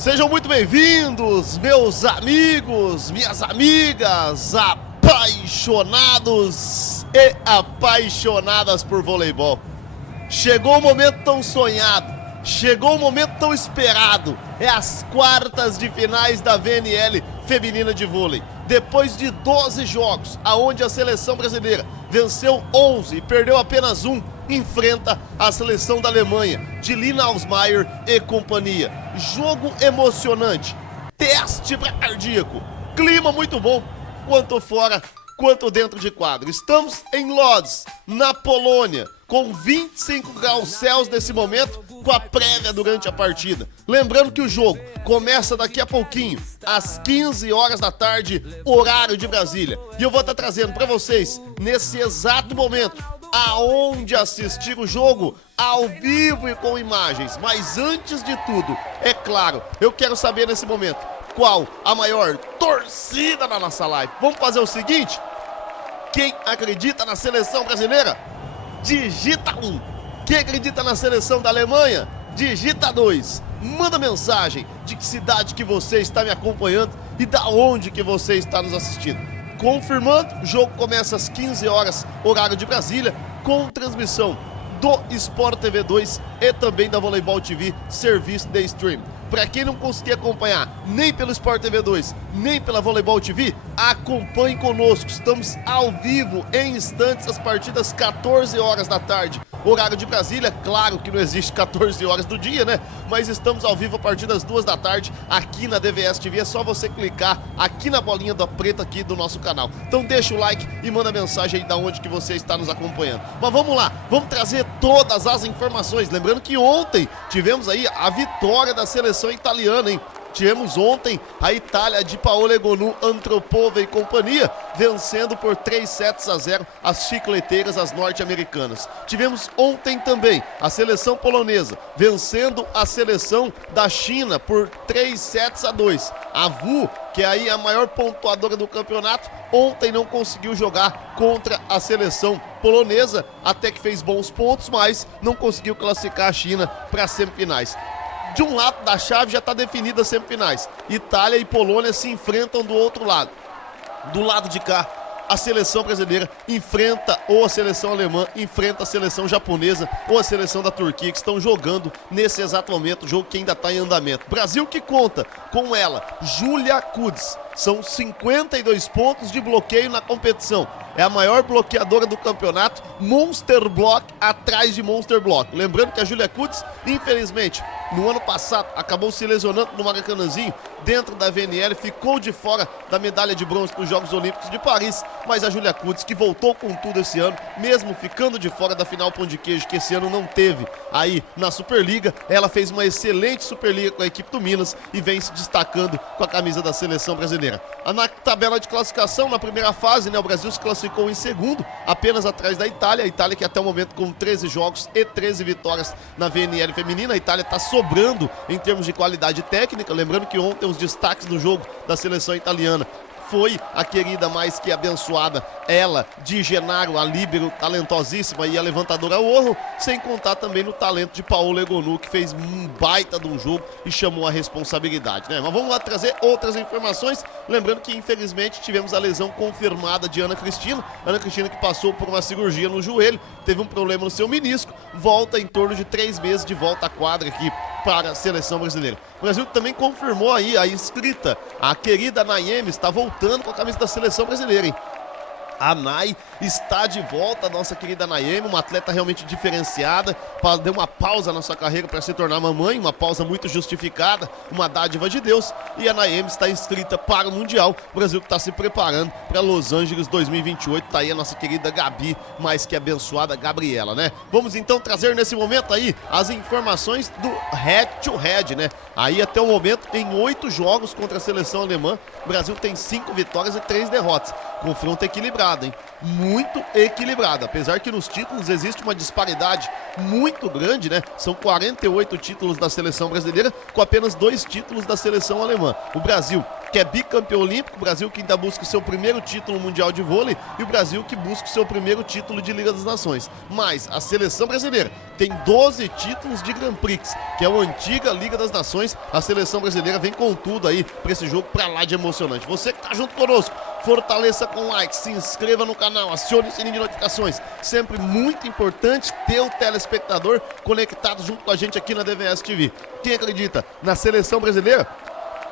Sejam muito bem-vindos, meus amigos, minhas amigas, apaixonados e apaixonadas por voleibol. Chegou o momento tão sonhado, chegou o momento tão esperado. É as quartas de finais da VNL feminina de vôlei. Depois de 12 jogos, aonde a seleção brasileira venceu 11 e perdeu apenas um, enfrenta a seleção da Alemanha, de Lina Ausmaier e companhia. Jogo emocionante, teste cardíaco, clima muito bom, quanto fora, quanto dentro de quadro. Estamos em Lodz, na Polônia, com 25 graus Celsius nesse momento, com a prévia durante a partida. Lembrando que o jogo começa daqui a pouquinho, às 15 horas da tarde, horário de Brasília. E eu vou estar trazendo para vocês, nesse exato momento, aonde assistir o jogo ao vivo e com imagens. Mas antes de tudo, é claro, eu quero saber nesse momento qual a maior torcida na nossa live. Vamos fazer o seguinte: quem acredita na seleção brasileira, digita 1. Quem acredita na seleção da Alemanha, digita 2. Manda mensagem de que cidade que você está me acompanhando e da onde que você está nos assistindo. Confirmando, o jogo começa às 15 horas, horário de Brasília, com transmissão do Sport TV 2 e também da Voleibol TV, serviço de stream. Para quem não conseguir acompanhar nem pelo Sport TV 2, nem pela Voleibol TV, acompanhe conosco. Estamos ao vivo em instantes, as partidas 14 horas da tarde, horário de Brasília. Claro que não existe 14 horas do dia, né? Mas estamos ao vivo a partir das 2 da tarde aqui na DVS TV. É só você clicar aqui na bolinha da preta aqui do nosso canal. Então deixa o like e manda mensagem aí da onde que você está nos acompanhando. Mas vamos lá, vamos trazer todas as informações. Lembrando que ontem tivemos aí a vitória da seleção italiana, hein? Tivemos ontem a Itália de Paola Egonu, Antropova e companhia, vencendo por 3-0 as chicleteiras, as norte-americanas. Tivemos ontem também a seleção polonesa, vencendo a seleção da China por 3-2. A Vu, que é aí a maior pontuadora do campeonato, ontem não conseguiu jogar contra a seleção polonesa, até que fez bons pontos, mas não conseguiu classificar a China para as semifinais. De um lado da chave já está definida as semifinais. Itália e Polônia se enfrentam do outro lado. Do lado de cá, a seleção brasileira enfrenta ou a seleção alemã, enfrenta a seleção japonesa ou a seleção da Turquia, que estão jogando nesse exato momento, jogo que ainda está em andamento. Brasil que conta com ela, Julia Kudz. São 52 pontos de bloqueio na competição. É a maior bloqueadora do campeonato, Monster Block atrás de Monster Block. Lembrando que a Julia Kudz, infelizmente, no ano passado, acabou se lesionando no Maracanãzinho, dentro da VNL, ficou de fora da medalha de bronze nos Jogos Olímpicos de Paris, mas a Julia Kudz, que voltou com tudo esse ano, mesmo ficando de fora da final Pão de Queijo, que esse ano não teve aí na Superliga, ela fez uma excelente Superliga com a equipe do Minas e vem se destacando com a camisa da seleção brasileira. Na tabela de classificação, na primeira fase, né, o Brasil se classificou em segundo, apenas atrás da Itália. A Itália que até o momento com 13 jogos e 13 vitórias na VNL feminina. A Itália está sobrando em termos de qualidade técnica. Lembrando que ontem os destaques do jogo da seleção italiana foi a querida mais que abençoada, ela, de Genaro, a líbero talentosíssima e a levantadora Orro, sem contar também no talento de Paola Egonu, que fez um baita de um jogo e chamou a responsabilidade, né? Mas vamos lá trazer outras informações, lembrando que infelizmente tivemos a lesão confirmada de Ana Cristina que passou por uma cirurgia no joelho, teve um problema no seu menisco, volta em torno de 3 meses de volta à quadra aqui para a seleção brasileira. O Brasil também confirmou aí a inscrita, a querida Nayemi, está voltando com a camisa da seleção brasileira, hein? A Nay está de volta, a nossa querida Nayemi, uma atleta realmente diferenciada, deu uma pausa na sua carreira para se tornar mamãe, uma pausa muito justificada, uma dádiva de Deus, e a Nayemi está inscrita para o Mundial. O Brasil que está se preparando para Los Angeles 2028, tá aí a nossa querida Gabi, mais que abençoada Gabriela, né? Vamos então trazer nesse momento aí as informações do head to head, né? Aí até o momento, em 8 jogos contra a seleção alemã, o Brasil tem 5 vitórias e 3 derrotas, confronto equilibrado. equilibrada, hein? Muito equilibrada, apesar que nos títulos existe uma disparidade muito grande, né? São 48 títulos da seleção brasileira com apenas 2 títulos da seleção alemã. O Brasil, que é bicampeão olímpico, o Brasil que ainda busca o seu primeiro título mundial de vôlei e o Brasil que busca o seu primeiro título de Liga das Nações. Mas a seleção brasileira tem 12 títulos de Grand Prix, que é a antiga Liga das Nações. A seleção brasileira vem com tudo aí para esse jogo pra lá de emocionante. Você que tá junto conosco, fortaleça com like, se inscreva no canal, acione o sininho de notificações. Sempre muito importante ter o telespectador conectado junto com a gente aqui na DVS TV. Quem acredita na seleção brasileira,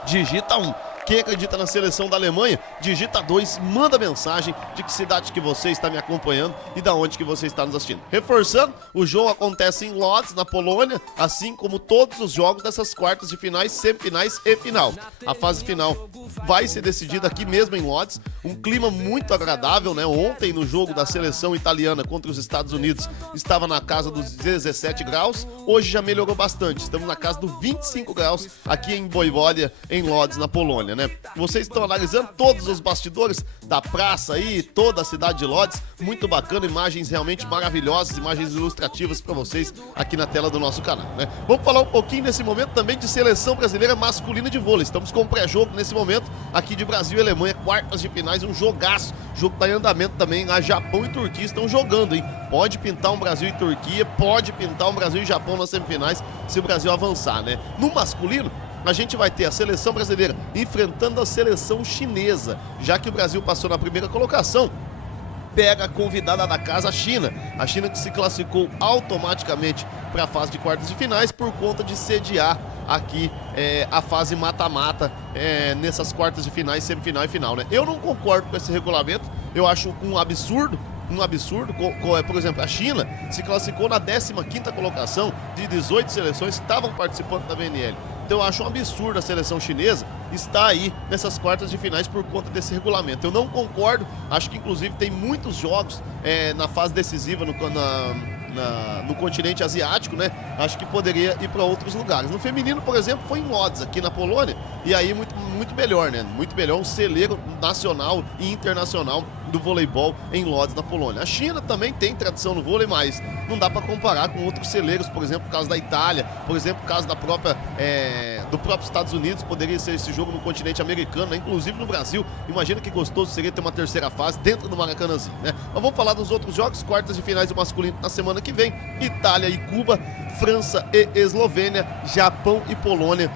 digita 1. Quem acredita na seleção da Alemanha, digita 2, manda mensagem de que cidade que você está me acompanhando e da onde que você está nos assistindo. Reforçando, o jogo acontece em Lodz, na Polônia, assim como todos os jogos dessas quartas de finais, semifinais e final. A fase final vai ser decidida aqui mesmo em Lodz, um clima muito agradável, né? Ontem no jogo da seleção italiana contra os Estados Unidos estava na casa dos 17 graus, hoje já melhorou bastante, estamos na casa dos 25 graus aqui em Voivoda, em Lodz, na Polônia, né? Vocês estão analisando todos os bastidores da praça aí, toda a cidade de Lodz, muito bacana, imagens realmente maravilhosas, imagens ilustrativas para vocês aqui na tela do nosso canal, né? Vamos falar um pouquinho nesse momento também de seleção brasileira masculina de vôlei. Estamos com um pré-jogo nesse momento aqui de Brasil e Alemanha, quartas de finais, um jogaço, jogo tá em andamento também. A Japão e Turquia estão jogando, hein? Pode pintar um Brasil e Turquia, pode pintar um Brasil e Japão nas semifinais se o Brasil avançar, né? No masculino, a gente vai ter a seleção brasileira enfrentando a seleção chinesa, já que o Brasil passou na primeira colocação, pega a convidada da casa, a China. A China que se classificou automaticamente para a fase de quartas de finais por conta de sediar aqui a fase mata-mata nessas quartas de finais, semifinal e final, né? Eu não concordo com esse regulamento, eu acho um absurdo, por exemplo, a China se classificou na 15ª colocação de 18 seleções que estavam participando da VNL. Então eu acho um absurdo a seleção chinesa estar aí nessas quartas de finais por conta desse regulamento. Eu não concordo, acho que inclusive tem muitos jogos na fase decisiva no continente asiático, né? Acho que poderia ir para outros lugares. No feminino, por exemplo, foi em Lodz, aqui na Polônia, e aí muito melhor, né? Muito melhor, um celeiro nacional e internacional do voleibol em Lodz, na Polônia. A China também tem tradição no vôlei, mas não dá para comparar com outros celeiros, por exemplo, o caso da Itália, por exemplo, o caso da própria do próprio Estados Unidos, poderia ser esse jogo no continente americano, né? Inclusive no Brasil. Imagina que gostoso seria ter uma terceira fase dentro do Maracanãzinho, né? Mas vamos falar dos outros jogos, quartas de finais do masculino na semana que vem, Itália e Cuba, França e Eslovênia, Japão e Polônia.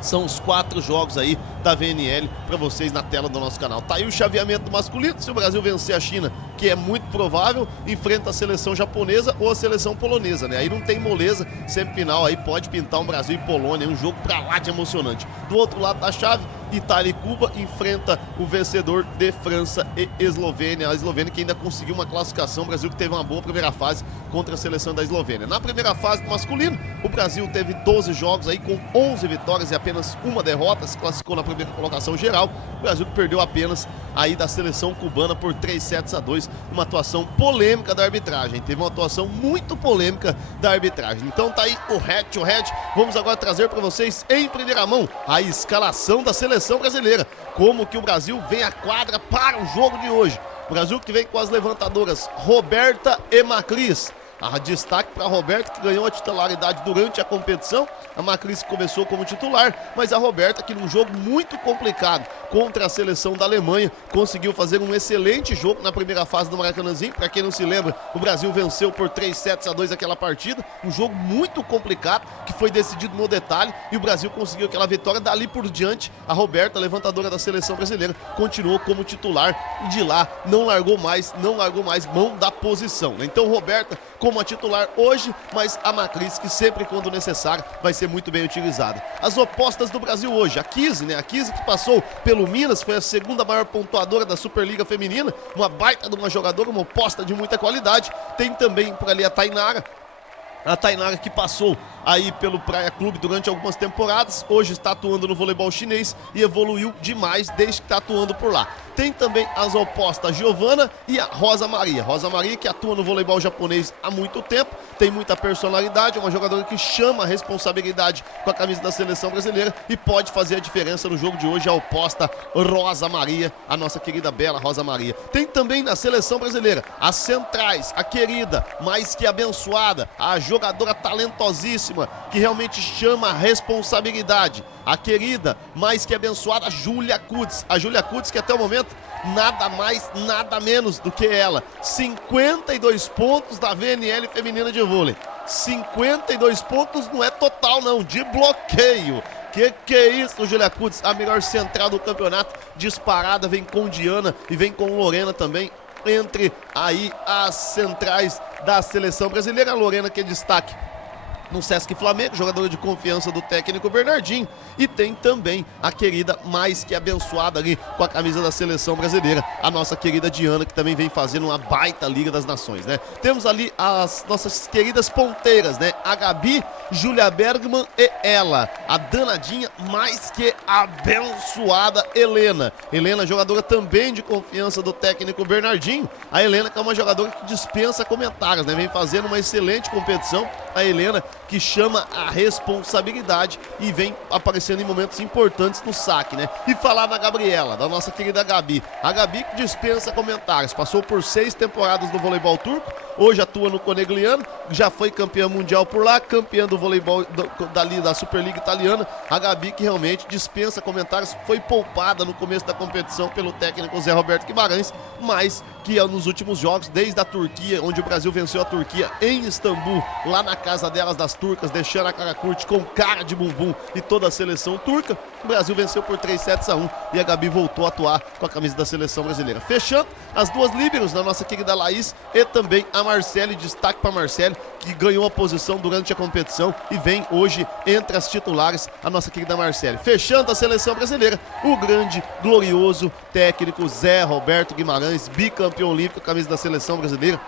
São os 4 jogos aí da VNL para vocês na tela do nosso canal. Tá aí o chaveamento masculino. Se o Brasil vencer a China, que é muito provável, enfrenta a seleção japonesa ou a seleção polonesa, né? Aí não tem moleza, semifinal aí pode pintar um Brasil e Polônia, um jogo pra lá de emocionante. Do outro lado da chave, Itália e Cuba enfrenta o vencedor de França e Eslovênia. A Eslovênia que ainda conseguiu uma classificação, o Brasil que teve uma boa primeira fase contra a seleção da Eslovênia. Na primeira fase do masculino, o Brasil teve 12 jogos aí com 11 vitórias e apenas uma derrota, se classificou na primeira colocação geral. O Brasil que perdeu apenas aí da seleção cubana por 3-7-2, uma atuação polêmica da arbitragem. Teve uma atuação muito polêmica da arbitragem. Então tá aí o head to head. Vamos agora trazer para vocês em primeira mão a escalação da seleção brasileira. Como que o Brasil vem à quadra para o jogo de hoje. O Brasil que vem com as levantadoras Roberta e Macris. A destaque para a Roberta, que ganhou a titularidade durante a competição. A Macris começou como titular, mas a Roberta, que num jogo muito complicado contra a seleção da Alemanha, conseguiu fazer um excelente jogo na primeira fase do Maracanãzinho. Para quem não se lembra, o Brasil venceu por 3-7-2 aquela partida. Um jogo muito complicado, que foi decidido no detalhe, e o Brasil conseguiu aquela vitória. Dali por diante, a Roberta, levantadora da seleção brasileira, continuou como titular e de lá não largou mais mão da posição. Então, Roberta como a titular hoje, mas a Macris, que sempre quando necessário vai ser muito bem utilizada. As opostas do Brasil hoje, a Kise, né? A Kise que passou pelo Minas, foi a segunda maior pontuadora da Superliga Feminina, uma baita de uma jogadora, uma oposta de muita qualidade. Tem também por ali a Tainara que passou aí pelo Praia Clube durante algumas temporadas, hoje está atuando no voleibol chinês e evoluiu demais desde que está atuando por lá. Tem também as opostas Giovana e a Rosa Maria. Rosa Maria que atua no voleibol japonês há muito tempo, tem muita personalidade, é uma jogadora que chama a responsabilidade com a camisa da seleção brasileira e pode fazer a diferença no jogo de hoje, a oposta Rosa Maria, a nossa querida bela Rosa Maria. Tem também na seleção brasileira as centrais, a querida, mais que abençoada, a jogadora talentosíssima, que realmente chama a responsabilidade, a querida, mais que abençoada Júlia Kutz. A Júlia Kutz que até o momento nada mais, nada menos do que ela. 52 pontos da VNL feminina de vôlei. 52 pontos não é total não, de bloqueio. Que é isso, Júlia Kutz, a melhor central do campeonato, disparada, vem com Diana e vem com Lorena também, entre aí as centrais da seleção brasileira. A Lorena que é destaque no Sesc Flamengo, jogadora de confiança do técnico Bernardinho, e tem também a querida mais que abençoada ali com a camisa da seleção brasileira, a nossa querida Diana, que também vem fazendo uma baita Liga das Nações, né? Temos ali as nossas queridas ponteiras, né? A Gabi, Júlia Bergman e ela, a danadinha mais que abençoada Helena. Helena, jogadora também de confiança do técnico Bernardinho. A Helena que é uma jogadora que dispensa comentários, né? Vem fazendo uma excelente competição. A Helena que chama a responsabilidade e vem aparecendo em momentos importantes no saque, né? E falar na Gabriela, da nossa querida Gabi. A Gabi que dispensa comentários, passou por 6 temporadas no voleibol turco, hoje atua no Conegliano, já foi campeã mundial por lá, campeã do voleibol da Superliga Italiana. A Gabi que realmente dispensa comentários, foi poupada no começo da competição pelo técnico Zé Roberto Guimarães, mas que nos últimos jogos, desde a Turquia, onde o Brasil venceu a Turquia em Istambul, lá na casa delas das turcas, deixando a cara curte com cara de bumbum e toda a seleção turca, o Brasil venceu por 3-1 e a Gabi voltou a atuar com a camisa da seleção brasileira. Fechando, as duas líberos da nossa querida Laís e também a Marcele, destaque para Marcele, que ganhou a posição durante a competição e vem hoje entre as titulares, a nossa querida Marcele. Fechando a seleção brasileira, o grande, glorioso técnico Zé Roberto Guimarães, bicampeão olímpico, camisa da seleção brasileira.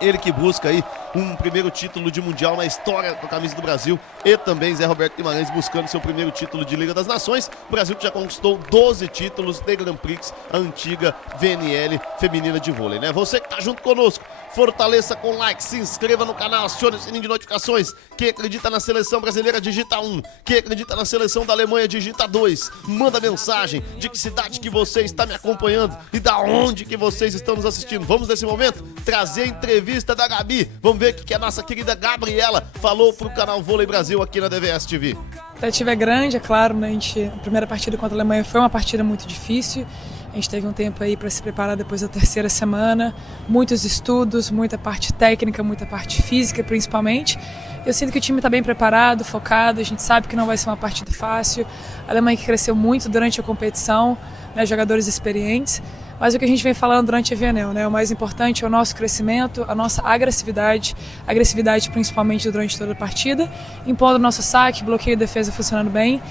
Ele que busca aí um primeiro título de mundial na história com a camisa do Brasil, e também Zé Roberto Guimarães buscando seu primeiro título de Liga das Nações. O Brasil que já conquistou 12 títulos de Grand Prix, a antiga VNL feminina de vôlei, né? Você que tá junto conosco, fortaleça com like, se inscreva no canal, acione o sininho de notificações. Quem acredita na seleção brasileira digita 1, quem acredita na seleção da Alemanha digita 2. Manda mensagem de que cidade que você está me acompanhando e da onde que vocês estão nos assistindo. Vamos nesse momento trazer a entrevista da Gabi. Vamos ver o que a nossa querida Gabriela falou pro canal Vôlei Brasil aqui na DVS TV. A expectativa é grande, é claro, né? A primeira partida contra a Alemanha foi uma partida muito difícil. A gente teve um tempo aí para se preparar depois da terceira semana, muitos estudos, muita parte técnica, muita parte física principalmente. Eu sinto que o time está bem preparado, focado, a gente sabe que não vai ser uma partida fácil. A Alemanha que cresceu muito durante a competição, né? Jogadores experientes. Mas o que a gente vem falando durante a VNL, né? O mais importante é o nosso crescimento, a nossa agressividade principalmente durante toda a partida, impondo o nosso saque, bloqueio e defesa funcionando bem,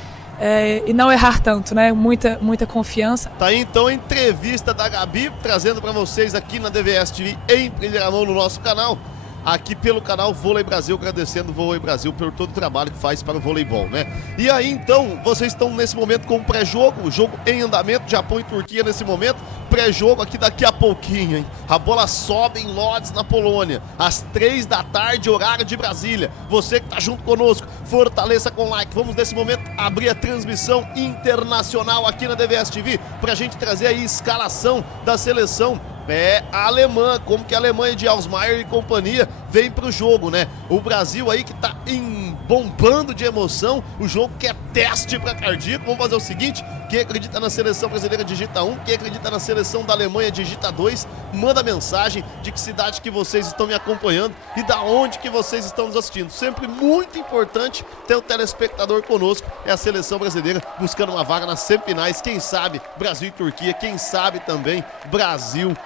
e não errar tanto, né? Muita confiança. Tá aí então a entrevista da Gabi, trazendo para vocês aqui na DVS TV em primeira mão no nosso canal, aqui pelo canal Vôlei Brasil, agradecendo o Vôlei Brasil por todo o trabalho que faz para o voleibol, né? E aí então, vocês estão nesse momento com o pré-jogo, o jogo em andamento, Japão e Turquia nesse momento, pré-jogo aqui daqui a pouquinho, hein? A bola sobe em Lodz, na Polônia, às 3 da tarde, horário de Brasília. Você que tá junto conosco, fortaleça com like. Vamos nesse momento abrir a transmissão internacional aqui na DVS TV, pra gente trazer aí a escalação da seleção a alemã, como que a Alemanha de Alsmaier e companhia vem pro jogo, né? O Brasil aí que tá bombando de emoção, o jogo que é teste para cardíaco. Vamos fazer o seguinte, quem acredita na seleção brasileira digita 1, quem acredita na seleção da Alemanha digita 2, manda mensagem de que cidade que vocês estão me acompanhando e da onde que vocês estão nos assistindo. Sempre muito importante ter o telespectador conosco, é a seleção brasileira buscando uma vaga nas semifinais, quem sabe Brasil e Turquia, quem sabe também Brasil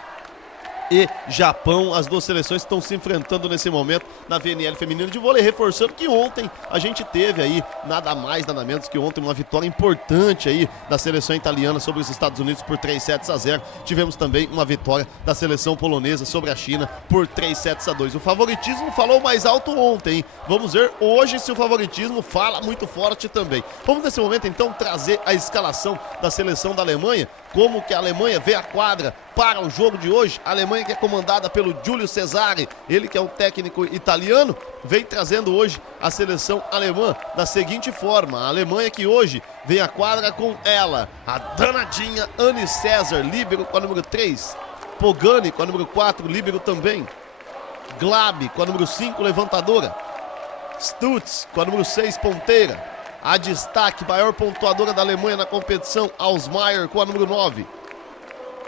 e Japão. As duas seleções estão se enfrentando nesse momento na VNL feminino de vôlei, reforçando que ontem a gente teve aí nada mais, nada menos que ontem uma vitória importante aí da seleção italiana sobre os Estados Unidos por 3-0. Tivemos também uma vitória da seleção polonesa sobre a China por 3-2. O favoritismo falou mais alto ontem, hein? Vamos ver hoje se o favoritismo fala muito forte também. Vamos nesse momento então trazer a escalação da seleção da Alemanha, como que a Alemanha vê a quadra para o jogo de hoje. A Alemanha que é comandada pelo Giulio Cesare, ele que é um técnico italiano, vem trazendo hoje a seleção alemã da seguinte forma. A Alemanha que hoje vem à quadra com ela, a danadinha Anne César, líbero com a número 3, Pogani com a número 4, líbero também, Glabi com a número 5, levantadora, Stutz com a número 6, ponteira. A destaque, maior pontuadora da Alemanha na competição, Ausmaier com a número 9.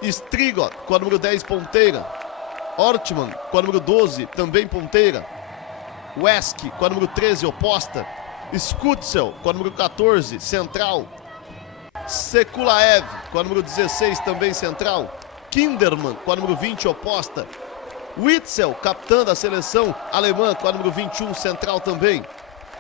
Strigot com a número 10, ponteira. Ortmann com a número 12, também ponteira. Wesk com a número 13, oposta. Skutzel com a número 14, central. Sekulaev com a número 16, também central. Kindermann com a número 20, oposta. Witzel, capitã da seleção alemã, com a número 21, central também.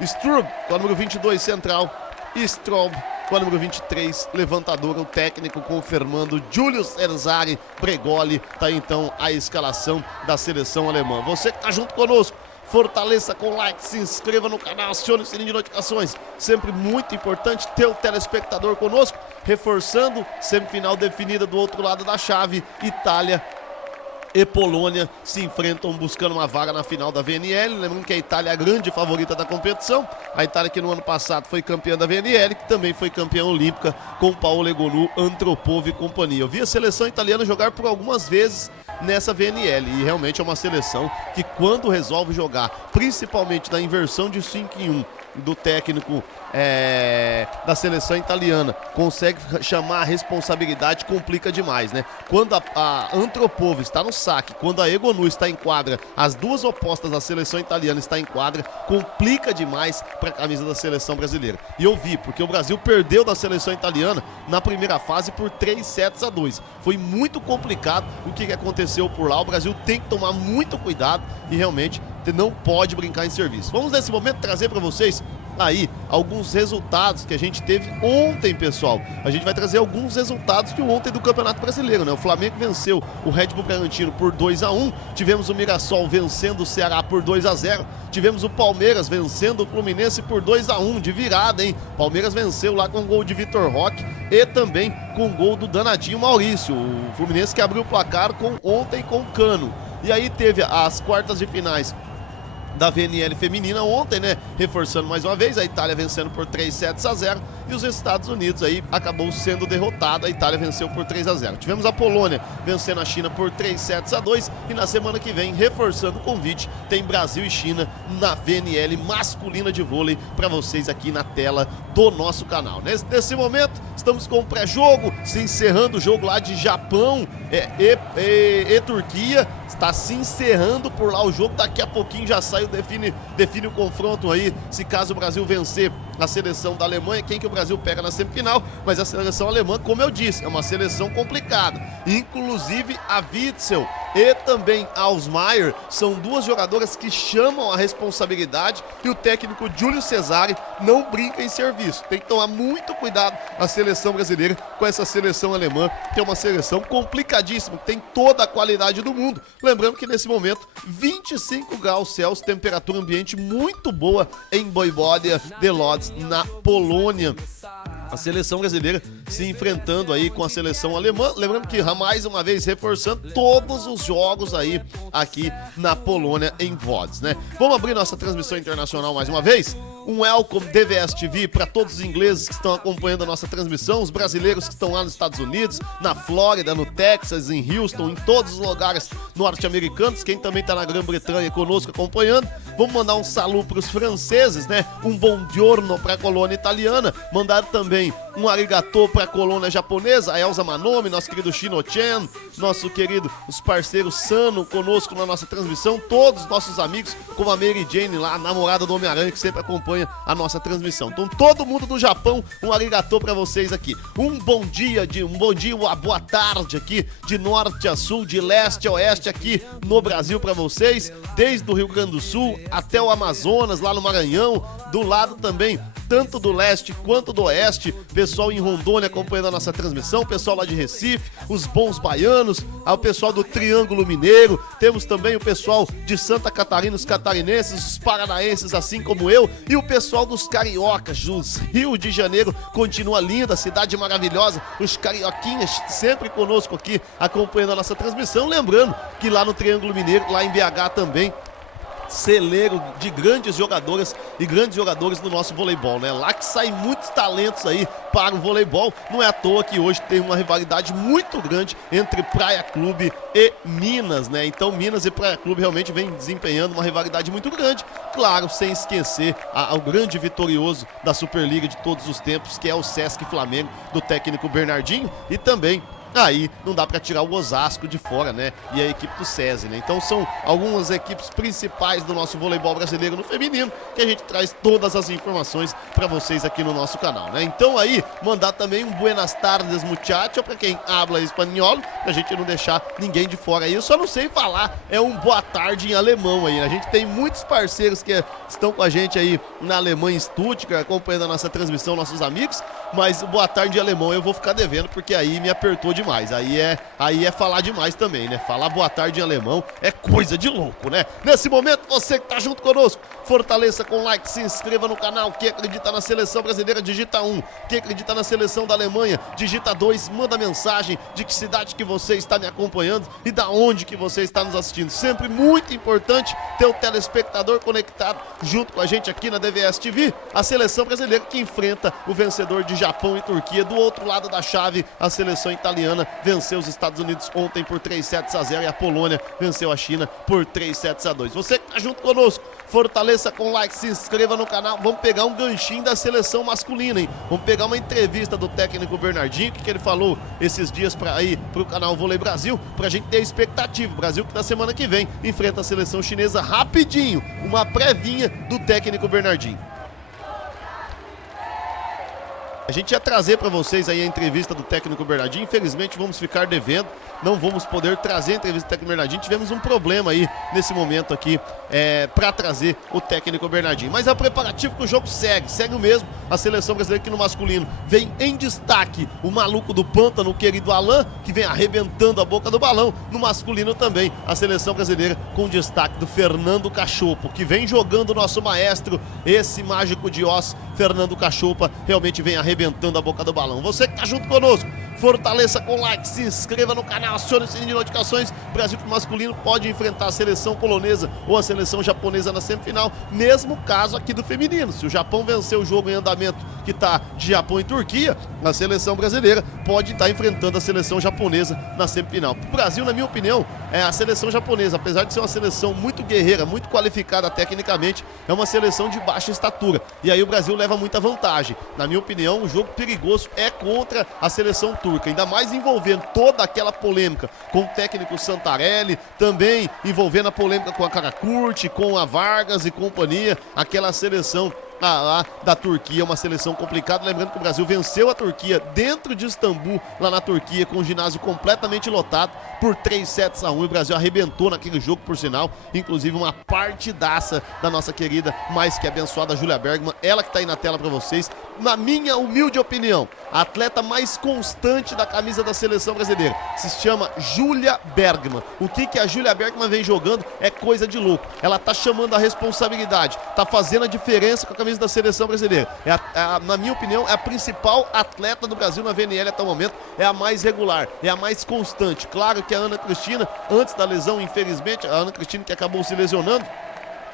Strub com a número 22, central. E Strob com a número 23, levantador. O técnico confirmando, Giulio Cesare Bregoli. Tá aí então a escalação da seleção alemã. Você que tá junto conosco, fortaleça com like, se inscreva no canal, acione o sininho de notificações. Sempre muito importante ter o telespectador conosco. Reforçando, semifinal definida do outro lado da chave. Itália e Polônia se enfrentam buscando uma vaga na final da VNL. Lembrando que a Itália é a grande favorita da competição. A Itália que no ano passado foi campeã da VNL, que também foi campeã olímpica com Paolo Egonu, Antropov e companhia. Eu vi a seleção italiana jogar por algumas vezes nessa VNL e realmente é uma seleção que quando resolve jogar, principalmente na inversão de 5 em 1 do técnico da seleção italiana, consegue chamar a responsabilidade, complica demais, né? Quando a Antropov está no saque, quando a Egonu está em quadra, as duas opostas da seleção italiana está em quadra, complica demais para a camisa da seleção brasileira. E eu vi, porque o Brasil perdeu da seleção italiana na primeira fase por 3-2. Foi muito complicado o que aconteceu por lá. O Brasil tem que tomar muito cuidado e realmente não pode brincar em serviço. Vamos nesse momento trazer para vocês aí alguns resultados que a gente teve ontem, pessoal. A gente vai trazer alguns resultados de ontem do Campeonato Brasileiro, né? O Flamengo venceu o Red Bull Bragantino por 2-1, tivemos o Mirassol vencendo o Ceará por 2-0, tivemos o Palmeiras vencendo o Fluminense por 2-1, de virada, hein? Palmeiras venceu lá com gol de Vitor Roque e também com gol do danadinho Maurício. O Fluminense que abriu o placar ontem com o Cano. E aí teve as quartas de finais da VNL feminina ontem, né? Reforçando mais uma vez, a Itália vencendo por 3-0 e os Estados Unidos aí acabou sendo derrotado. A Itália venceu por 3-0. Tivemos a Polônia vencendo a China por 3-2 e na semana que vem, reforçando o convite, tem Brasil e China na VNL masculina de vôlei para vocês aqui na tela do nosso canal. Nesse momento, estamos com o pré-jogo, se encerrando o jogo lá de Japão e Turquia. Está se encerrando por lá o jogo, daqui a pouquinho já sai, define o confronto aí, se caso o Brasil vencer a seleção da Alemanha, quem que o Brasil pega na semifinal. Mas a seleção alemã, como eu disse, é uma seleção complicada. Inclusive a Witzel e também a Ausmaier são duas jogadoras que chamam a responsabilidade e o técnico Giulio Cesare não brinca em serviço. Tem que tomar muito cuidado a seleção brasileira com essa seleção alemã, que é uma seleção complicadíssima, que tem toda a qualidade do mundo. Lembrando que nesse momento 25 graus Celsius, temperatura ambiente muito boa em Voivoda de Lodz, na Polônia. A seleção brasileira se enfrentando aí com a seleção alemã. Lembrando que, mais uma vez, reforçando todos os jogos aí aqui na Polônia, em Lodz, né? Vamos abrir nossa transmissão internacional mais uma vez. Um welcome DVS TV para todos os ingleses que estão acompanhando a nossa transmissão, os brasileiros que estão lá nos Estados Unidos, na Flórida, no Texas, em Houston, em todos os lugares norte-americanos, quem também está na Grã-Bretanha conosco acompanhando. Vamos mandar um saludo para os franceses, né? Um buongiorno para a colônia italiana. Mandar também um arigatô para a colônia japonesa, a Elza Manome, nosso querido Shino-chan, nosso querido, os parceiros Sano conosco na nossa transmissão, todos os nossos amigos, como a Mary Jane lá, a namorada do Homem-Aranha, que sempre acompanha a nossa transmissão. Então, todo mundo do Japão, um arigatô para vocês aqui. Um bom dia, uma boa tarde aqui, de norte a sul, de leste a oeste aqui no Brasil para vocês, desde o Rio Grande do Sul até o Amazonas, lá no Maranhão, do lado também, tanto do leste quanto do oeste, pessoal em Rondônia acompanhando a nossa transmissão, pessoal lá de Recife, os bons baianos, o pessoal do Triângulo Mineiro, temos também o pessoal de Santa Catarina, os catarinenses, os paranaenses, assim como eu, e o pessoal dos cariocas, dos Rio de Janeiro, continua linda, cidade maravilhosa, os carioquinhas sempre conosco aqui, acompanhando a nossa transmissão, lembrando que lá no Triângulo Mineiro, lá em BH também, celeiro de grandes jogadoras e grandes jogadores do nosso voleibol, né? Lá que saem muitos talentos aí para o voleibol. Não é à toa que hoje tem uma rivalidade muito grande entre Praia Clube e Minas, né? Então Minas e Praia Clube realmente vem desempenhando uma rivalidade muito grande. Claro, sem esquecer o grande vitorioso da Superliga de todos os tempos, que é o Sesc Flamengo, do técnico Bernardinho, e também aí não dá para tirar o Osasco de fora, né? E a equipe do SESI, né? Então são algumas equipes principais do nosso voleibol brasileiro no feminino que a gente traz todas as informações para vocês aqui no nosso canal, né? Então aí, mandar também um buenas tardes, muchacho, para quem habla espanhol, pra gente não deixar ninguém de fora aí. Eu só não sei falar, é um boa tarde em alemão aí. A gente tem muitos parceiros que estão com a gente aí na Alemanha, em Stuttgart, acompanhando a nossa transmissão, nossos amigos, mas boa tarde em alemão eu vou ficar devendo, porque aí me apertou demais. Aí é falar demais também, né? Falar boa tarde em alemão é coisa de louco, né? Nesse momento, você que tá junto conosco, fortaleça com like, se inscreva no canal. Quem acredita na seleção brasileira, digita 1. Quem acredita na seleção da Alemanha, digita 2. Manda mensagem de que cidade que você está me acompanhando e da onde que você está nos assistindo. Sempre muito importante ter o telespectador conectado junto com a gente aqui na DVS TV. A seleção brasileira que enfrenta o vencedor de Japão e Turquia. Do outro lado da chave, a seleção italiana venceu os Estados Unidos ontem por 3-0 e a Polônia venceu a China por 3-2. Você que tá junto conosco, fortaleça com like, se inscreva no canal. Vamos pegar um ganchinho da seleção masculina, hein? Vamos pegar uma entrevista do técnico Bernardinho, que ele falou esses dias para ir pro canal Vôlei Brasil, pra gente ter expectativa. O Brasil que na semana que vem enfrenta a seleção chinesa rapidinho, uma prévinha do técnico Bernardinho. A gente ia trazer para vocês aí a entrevista do técnico Bernardinho, infelizmente vamos ficar devendo, não vamos poder trazer a entrevista do técnico Bernardinho, tivemos um problema aí nesse momento aqui para trazer o técnico Bernardinho, mas é o preparativo que o jogo segue o mesmo, a seleção brasileira aqui no masculino vem em destaque o maluco do pântano, o querido Alain, que vem arrebentando a boca do balão, no masculino também a seleção brasileira com destaque do Fernando Cachopo, que vem jogando o nosso maestro, esse mágico de Oz, Fernando Cachopa, realmente vem arrebentando a boca do balão. Você que tá junto conosco, fortaleça com like, se inscreva no canal, acione o sininho de notificações. O Brasil masculino pode enfrentar a seleção polonesa ou a seleção japonesa na semifinal, mesmo caso aqui do feminino. Se o Japão vencer o jogo em andamento que tá de Japão e Turquia, a seleção brasileira pode estar enfrentando a seleção japonesa na semifinal. O Brasil, na minha opinião, é a seleção japonesa, apesar de ser uma seleção muito guerreira, muito qualificada tecnicamente, é uma seleção de baixa estatura. E aí o Brasil leva muita vantagem. Na minha opinião, o jogo perigoso é contra a seleção turca, ainda mais envolvendo toda aquela polêmica com o técnico Santarelli, também envolvendo a polêmica com a Karakurti, com a Vargas e companhia, aquela seleção lá da Turquia, uma seleção complicada. Lembrando que o Brasil venceu a Turquia dentro de Istambul, lá na Turquia, com o ginásio completamente lotado por 3-1. O Brasil arrebentou naquele jogo, por sinal, inclusive uma partidaça da nossa querida, mais que abençoada Júlia Bergman, ela que tá aí na tela para vocês. Na minha humilde opinião, a atleta mais constante da camisa da seleção brasileira se chama Júlia Bergman. O que a Júlia Bergman vem jogando é coisa de louco. Ela tá chamando a responsabilidade, tá fazendo a diferença com a camisa da seleção brasileira. Na minha opinião, é a principal atleta do Brasil na VNL até o momento, é a mais regular, é a mais constante. Claro que a Ana Cristina, antes da lesão, infelizmente, a Ana Cristina que acabou se lesionando,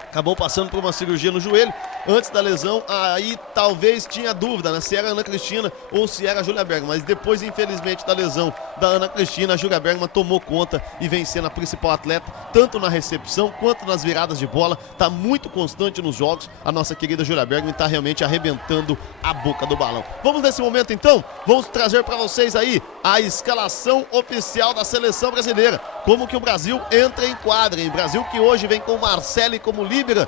acabou passando por uma cirurgia no joelho, Antes da lesão, aí talvez tinha dúvida, né, se era a Ana Cristina ou se era a Júlia Bergman, mas depois, infelizmente, da lesão da Ana Cristina, a Júlia Bergman tomou conta e vem sendo a principal atleta, tanto na recepção quanto nas viradas de bola. Tá muito constante nos jogos, a nossa querida Júlia Bergman tá realmente arrebentando a boca do balão. Vamos nesse momento então, vamos trazer para vocês aí a escalação oficial da seleção brasileira, como que o Brasil entra em quadra, hein? Brasil que hoje vem com Marcele como líbera,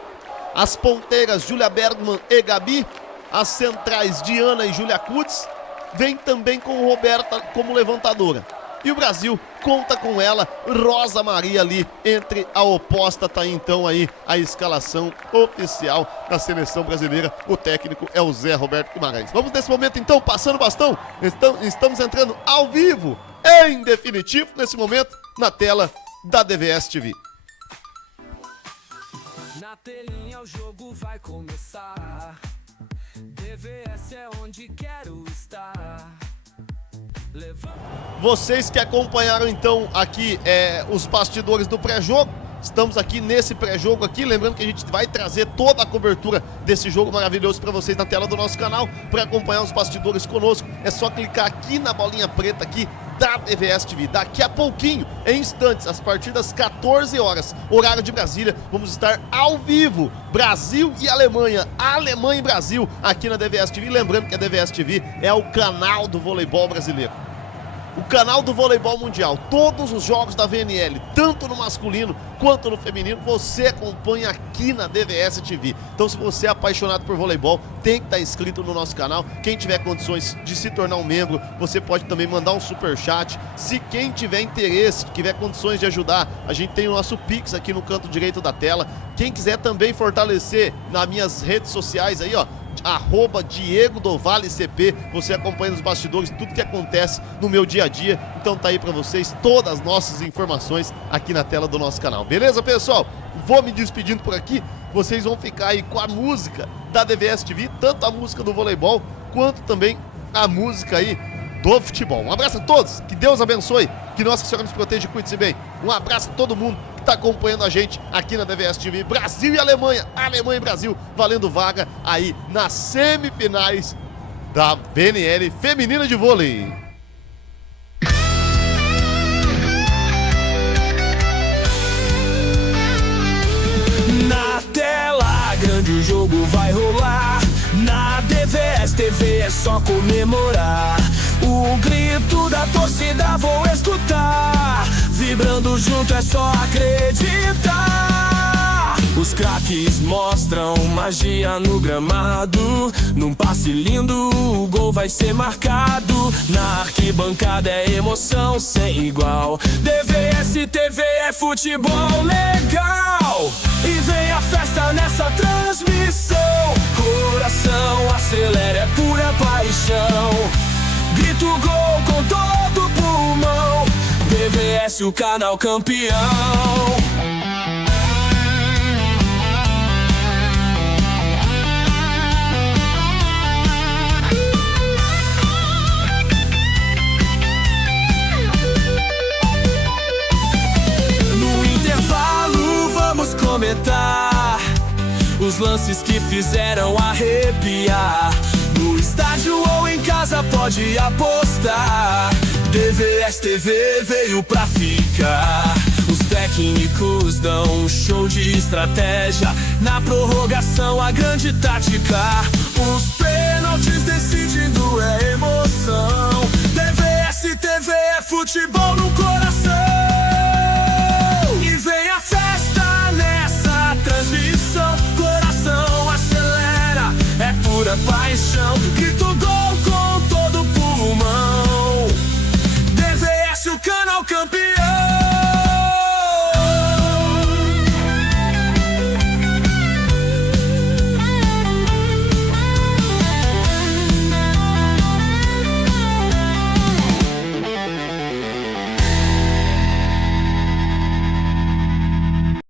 as ponteiras Júlia Bergman e Gabi, as centrais Diana e Júlia Kutz, vem também com Roberta como levantadora. E o Brasil conta com ela, Rosa Maria ali entre a oposta. Tá aí então aí a escalação oficial da seleção brasileira. O técnico é o Zé Roberto Guimarães. Vamos nesse momento então, passando o bastão. Estamos entrando ao vivo, em definitivo, nesse momento, na tela da DVS TV. Na telinha o jogo vai começar. DVS é onde quero estar. Vocês que acompanharam então aqui os bastidores do pré-jogo, estamos aqui nesse pré-jogo aqui, lembrando que a gente vai trazer toda a cobertura desse jogo maravilhoso para vocês na tela do nosso canal. Para acompanhar os bastidores conosco, é só clicar aqui na bolinha preta aqui da DVS TV. Daqui a pouquinho, em instantes, a partir das 14 horas, horário de Brasília, vamos estar ao vivo, Brasil e Alemanha, Alemanha e Brasil, aqui na DVS TV. Lembrando que a DVS TV é o canal do voleibol brasileiro, o canal do voleibol mundial. Todos os jogos da VNL, tanto no masculino quanto no feminino, você acompanha aqui na DVS TV. Então, se você é apaixonado por voleibol, tem que estar inscrito no nosso canal. Quem tiver condições de se tornar um membro, você pode também mandar um superchat. Se quem tiver interesse, tiver condições de ajudar, a gente tem o nosso Pix aqui no canto direito da tela. Quem quiser também fortalecer nas minhas redes sociais aí, ó, @Diego do Vale CP, você acompanha nos bastidores tudo que acontece no meu dia a dia. Então tá aí pra vocês todas as nossas informações aqui na tela do nosso canal, beleza, pessoal? Vou me despedindo por aqui, vocês vão ficar aí com a música da DVS TV, tanto a música do voleibol quanto também a música aí do futebol. Um abraço a todos, que Deus abençoe, que Nossa Senhora nos proteja e cuide-se bem. Um abraço a todo mundo que está acompanhando a gente aqui na DVS TV. Brasil e Alemanha, Alemanha e Brasil, valendo vaga aí nas semifinais da VNL feminina de vôlei. Na tela grande o jogo vai rolar. Na DVS TV é só comemorar. O grito da torcida vou escutar. Vibrando junto é só acreditar. Os craques mostram magia no gramado. Num passe lindo o gol vai ser marcado. Na arquibancada é emoção sem igual. DVS TV é futebol legal. E vem a festa nessa transmissão. Coração acelera, é pura paixão. Grito gol com todo pulmão. DVS, o canal campeão. No intervalo vamos comentar os lances que fizeram arrepiar. No estádio ou em casa pode apostar. DVS TV veio pra ficar. Os técnicos dão um show de estratégia. Na prorrogação a grande tática. Os pênaltis decidindo é emoção. DVS TV é futebol no coração. E vem a festa nessa transmissão. Coração acelera, é pura paixão.